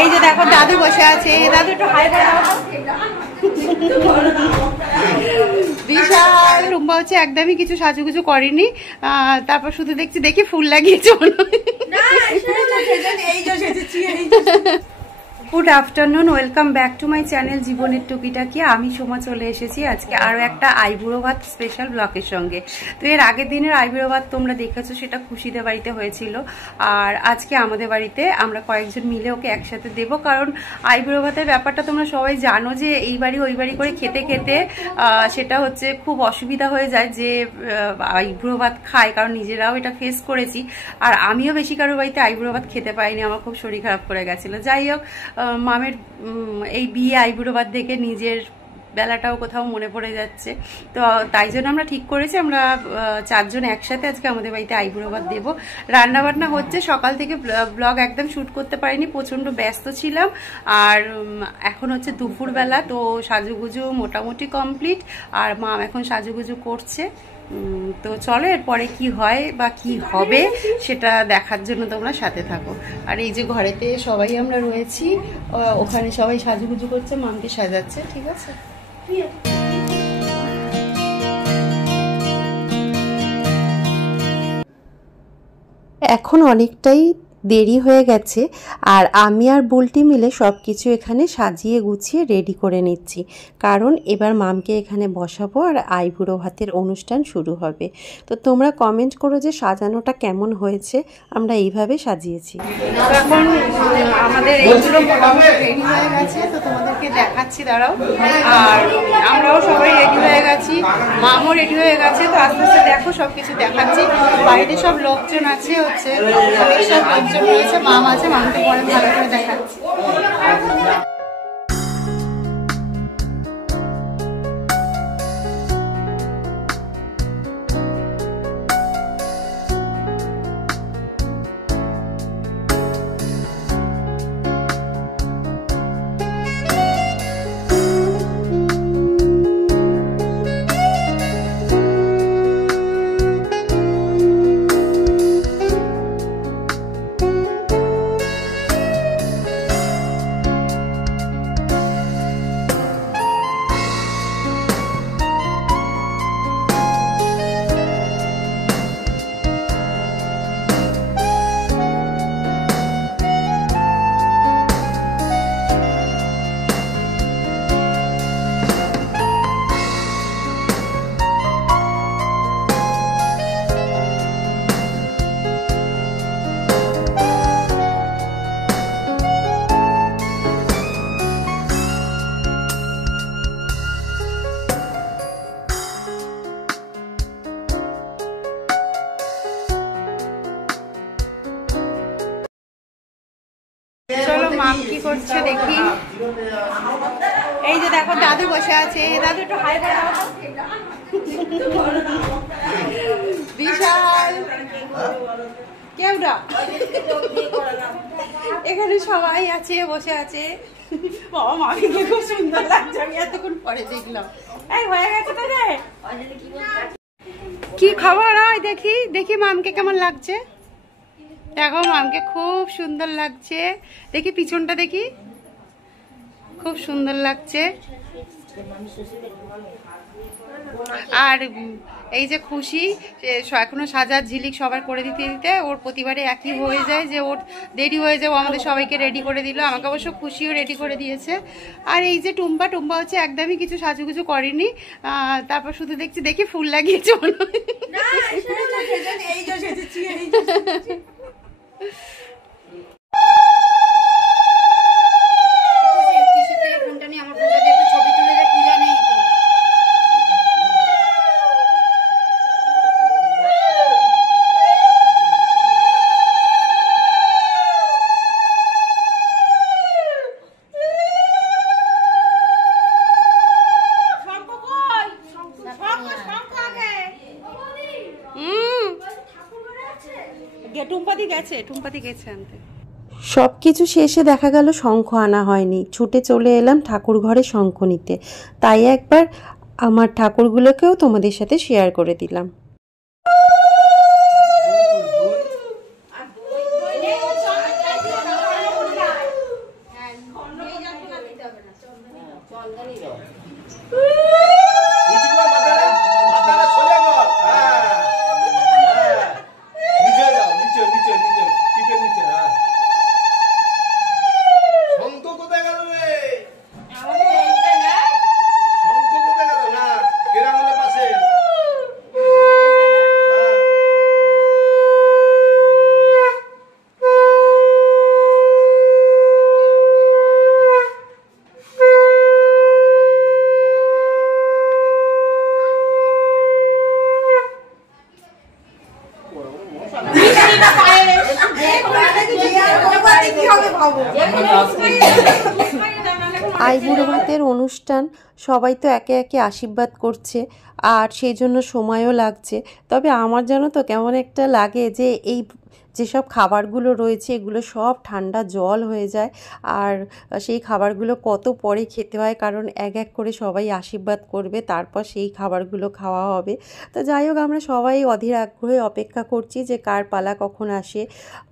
এই যে দেখো দাদু বসে আছে, দাদু একটু হাই দাও। বিশাল টুম্পা হচ্ছে একদমই কিছু সাজুগুজু করেনি, তারপর শুধু দেখি ফুল লাগিয়েছে মনে হয়। Good afternoon, welcome back to my channel জীবনের টুকিটাকি। আমি সোমা চলে এসেছি আজকে আরও একটা আইবুড়ো ভাত স্পেশাল ব্লগের সঙ্গে। তো এর আগের দিনের আইবুড়ো ভাত তোমরা দেখেছো, সেটা খুশিদের বাড়িতে হয়েছিল। আর আজকে আমাদের বাড়িতে আমরা কয়েকজন মিলে ওকে একসাথে দেবো, কারণ আইবুড়ো ভাতের ব্যাপারটা তোমরা সবাই জানো যে এই বাড়ি ওই বাড়ি করে খেতে খেতে সেটা হচ্ছে খুব অসুবিধা হয়ে যায় যে আইবুড়ো ভাত খায়, কারণ নিজেরাও এটা ফেস করেছি। আর আমিও বেশি কারোর বাড়িতে আইবুড়ো ভাত খেতে পাইনি, আমার খুব শরীর খারাপ করে গেছিলো। যাই হোক, মামের এই বিয়ে আইবুড়ো ভাত দেখে নিজের বেলাটাও কোথাও মনে পড়ে যাচ্ছে। তো তাই জন্য আমরা ঠিক করেছি আমরা চারজন একসাথে আজকে আমাদের বাড়িতে আইবুড়ো ভাত দেবো। রান্নাবান্না হচ্ছে, সকাল থেকে ব্লগ একদম শ্যুট করতে পারিনি, প্রচণ্ড ব্যস্ত ছিলাম। আর এখন হচ্ছে দুপুরবেলা, তো সাজুগুজু মোটামুটি কমপ্লিট, আর মাম এখন সাজুগুজু করছে। তো চলো এরপরে কি হয় বা কি হবে সেটা দেখার জন্য তোমরা সাথে থাকো। আর এই যে ঘরেতে সবাই আমরা রয়েছি, ওখানে সবাই সাজুগুজু করছে, মামকে সাজাচ্ছে। ঠিক আছে, এখন অনেকটাই দেরি হয়ে গেছে, আর আমি আর বুলটি মিলে সব কিছু এখানে সাজিয়ে গুছিয়ে রেডি করে নিচ্ছি, কারণ এবার মামকে এখানে বসাবো আর আইবুড়ো ভাতের অনুষ্ঠান শুরু হবে। তো তোমরা কমেন্ট করো যে সাজানোটা কেমন হয়েছে। আমরা এইভাবে সাজিয়েছি। এখন আমাদের এইগুলো মোটামুটি রেডি হয়ে গেছে, তো তোমাদেরকে দেখাচ্ছি, দাঁড়াও। আর আমরাও সবাই রেডি হয়ে গেছি, মামও রেডি হয়ে গেছে। তো আস্তে আস্তে দেখো সব কিছু দেখাচ্ছি। বাড়িতে সব লোকজন আছে, হচ্ছে অনেক সব লোকজন রয়েছে, মাম আছে, মামকে পরে ভালো করে দেখাচ্ছি। চলো মাম কি করছে দেখি। এই যে দেখো দাদু বসে আছে, দাদু একটু হাই দাও। বিশাল কেউটা এখানে সবাই আছে, বসে আছে। বাবা মাকে খুব সুন্দর লাগছে, আমি এতক্ষণ পরে দেখলাম। এই হয়ে গেছে তো রে, কি খবর হয় দেখি দেখি মামকে কেমন লাগছে। দেখো মামকে খুব সুন্দর লাগছে, দেখি পিছনটা দেখি, খুব সুন্দর লাগছে। আর এই যে খুশি, এখনো সাজার ঝিলিক সবার করে দিতে দিতে ওর প্রতিবারে একই হয়ে যায় যে ওর দেরি হয়ে যায়, ও আমাদের সবাইকে রেডি করে দিল, আমাকে অবশ্য খুশিও রেডি করে দিয়েছে। আর এই যে টুম্পা হচ্ছে একদমই কিছু সাজুগুজু করেনি, তারপর শুধু দেখি ফুল লাগিয়েছে মনে হয়। টুম্পাদি গেছে আনতে। সবকিছু শেষে দেখা গেল শঙ্খ আনা হয়নি, ছুটে চলে এলাম ঠাকুর ঘরে শঙ্খ নিতে। তাই একবার আমার ঠাকুরগুলোকেও তোমাদের সাথে শেয়ার করে দিলাম। আইবুড়ো ভাতের অনুষ্ঠান, সবাই তো একে একে আশীর্বাদ করছে আর সেই জন্য সময়ও লাগছে। তবে আমার জানো তো কেমন একটা লাগে যে এই যেসব খাবারগুলো রয়েছে এগুলো সব ঠান্ডা জল হয়ে যায়, আর সেই খাবারগুলো কত পরে খেতে হয়, কারণ এক এক করে সবাই আশীর্বাদ করবে, তারপর সেই খাবারগুলো খাওয়া হবে। তো যাই হোক, আমরা সবাই অধীর আগ্রহে অপেক্ষা করছি যে কার পালা কখন আসে।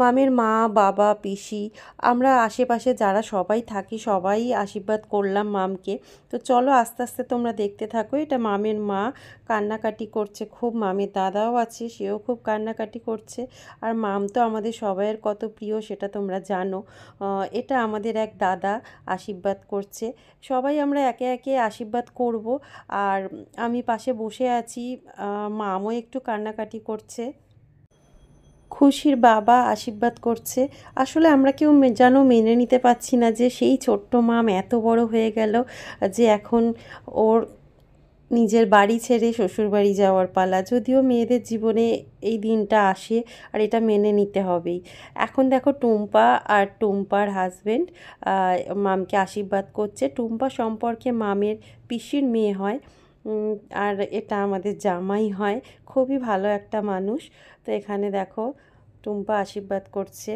মামের মা, বাবা, পিসি, আমরা আশেপাশে যারা সবাই থাকি সবাই আশীর্বাদ করলাম মামকে। তো চলো আস্তে আস্তে তোমরা দেখতে থাকো। এটা মামের মা কান্নাকাটি করছে খুব, মামের দাদাও আছে, সেও খুব কান্নাকাটি করছে। আর মাম তো আমাদের সবাইয়ের কত প্রিয় সেটা তোমরা জানো। এটা আমাদের এক দাদা আশীর্বাদ করছে। সবাই আমরা একে একে আশীর্বাদ করব, আর আমি পাশে বসে আছি। মামও একটু কান্নাকাটি করছে। খুশির বাবা আশীর্বাদ করছে। আসলে আমরা কেউ যেন মেনে নিতে পারছি না যে সেই ছোট্ট মাম এত বড় হয়ে গেল যে এখন ওর নিজের বাড়ি ছেড়ে শ্বশুরবাড়ি যাওয়ার পালা। যদিও মেয়েদের জীবনে এই দিনটা আসে আর এটা মেনে নিতে হবেই। এখন দেখো টুম্পা আর টুম্পার হাজব্যান্ড মামকে আশীর্বাদ করছে। টুম্পা সম্পর্কে মামের পিসির মেয়ে হয়, আর এটা আমাদের জামাই হয়। খুবই ভালো একটা মানুষ। তো এখানে দেখো টুম্পা আশীর্বাদ করছে।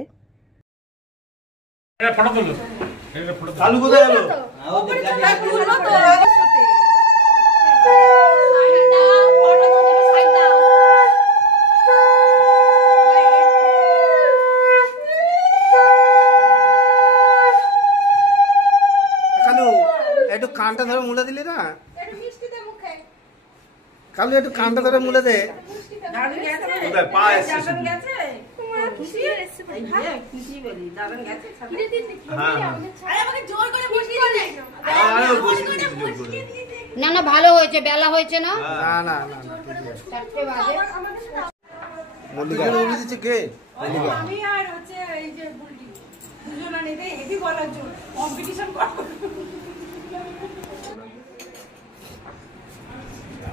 একটু কানটা ধরে মুলে দিলি না, কালু একটু কানটা ধরে মুলে দে। না না ভালো হয়েছে, বেলা হয়েছে না। না না না মল্লিকা দিচ্ছে কে? আমি আর হচ্ছে এই যে বুলটি দুজনা নেবে হেভি বলার জন্য কম্পিটিশন করব।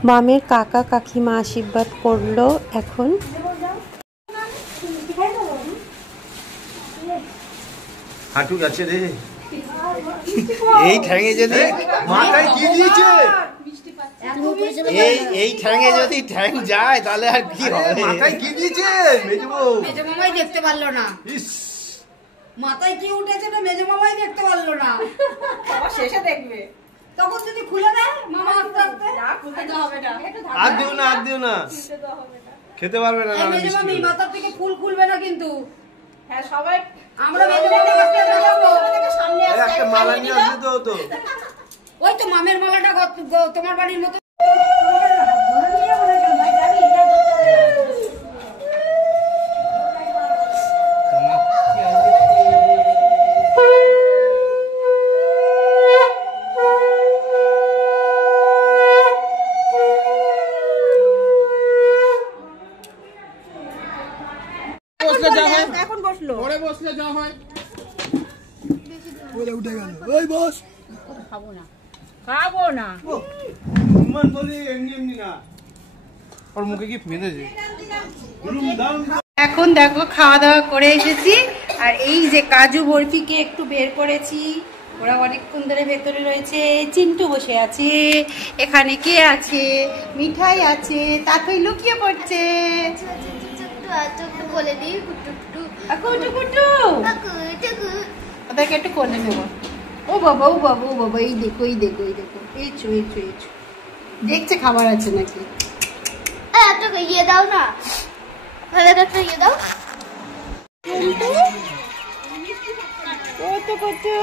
মামের কাকা কাকিমা আশীর্বাদ করলো। এখন হাঁটু গেছে রে, এই ঠ্যাঙে যদি মাথায় কি দিয়েছে, এই ঠ্যাঙে যদি ঠ্যাং যায় তাহলে আর কি হবে? মাথায় কি দিয়েছে মেজো মামাই দেখতে পারলো না। মাথায় কি উঠেছে না মেজো মামাই দেখতে পারলো না, শেষে দেখবে তখন যদি খুলে দেয় মামা আস্তে আস্তে খুলতে হবে না। আর দিও না, আর দিও না, খেতে পারবে না। মেজো মামি মাথার থেকে ফুল খুলবে না কিন্তু। হ্যাঁ সবাই আমরা মেজো মামার কাছে যাবো, সামনে একটা মালা নিয়ে আসতে তো হতো। ওই তো মামের মালাটা তোমার বাড়ির মতো। এখন বসলো, পরে বসলে যা হয় পরে উঠে গেল। ওই বস, খাবো না মান বলি এমনি এমনি না, ওর মুখে কি মেরেছে। এখন দেখো খাওয়া দাওয়া করে এসেছি, আর এই যে কাজু বরফিকে একটু বের করেছি। ওরা অনেকক্ষণ ধরে ভেতরে রয়েছে। চিন্টু বসে আছে, এখানে কে আছে, মিঠাই আছে, তাতেই লুকিয়ে পড়ছে। ওদেরকে একটু কোলে নেব। ও বাবা, ও বাবা, ও বাবা, এই দেখো, এই দেখো, এই দেখো, এই চো, এই চো, এই চো, দেখছে খাবার আছে নাকি। ইয়ে দাও না, একটা ইয়ে দাও। কোটো কোটো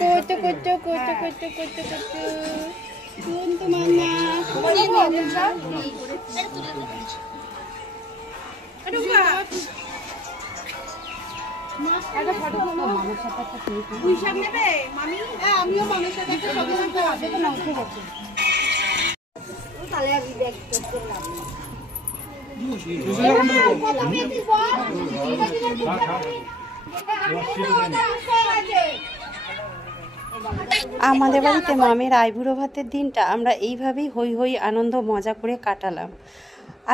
কোটো কোটো কোটো কোটো কোটো কোটো কোন তোমার না একটা ফটো তুলো মামার সাথে একটা ছবি তুলো হিসাব নেবে মামি হ্যাঁ আমিও মামার সাথে একটা ছবি তুলতে হবে তো না উঠে গেছে তাহলে আমি ব্যাগ করলাম আমাদের বাড়িতে মামের আইবুড়ো ভাতের দিনটা আমরা এইভাবেই হই হই আনন্দ মজা করে কাটালাম।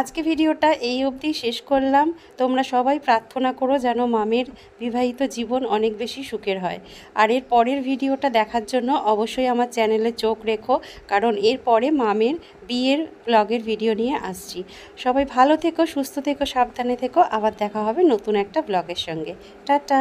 আজকে ভিডিওটা এই অবধি শেষ করলাম। তোমরা সবাই প্রার্থনা করো যেন মামের বিবাহিত জীবন অনেক বেশি সুখের হয়। আর এর পরের ভিডিওটা দেখার জন্য অবশ্যই আমার চ্যানেলে চোখ রেখো, কারণ এর পরে মামের বিয়ের ব্লগের ভিডিও নিয়ে আসছি। সবাই ভালো থেকো, সুস্থ থেকো, সাবধানে থেকো। আবার দেখা হবে নতুন একটা ব্লগের সঙ্গে। টাটা।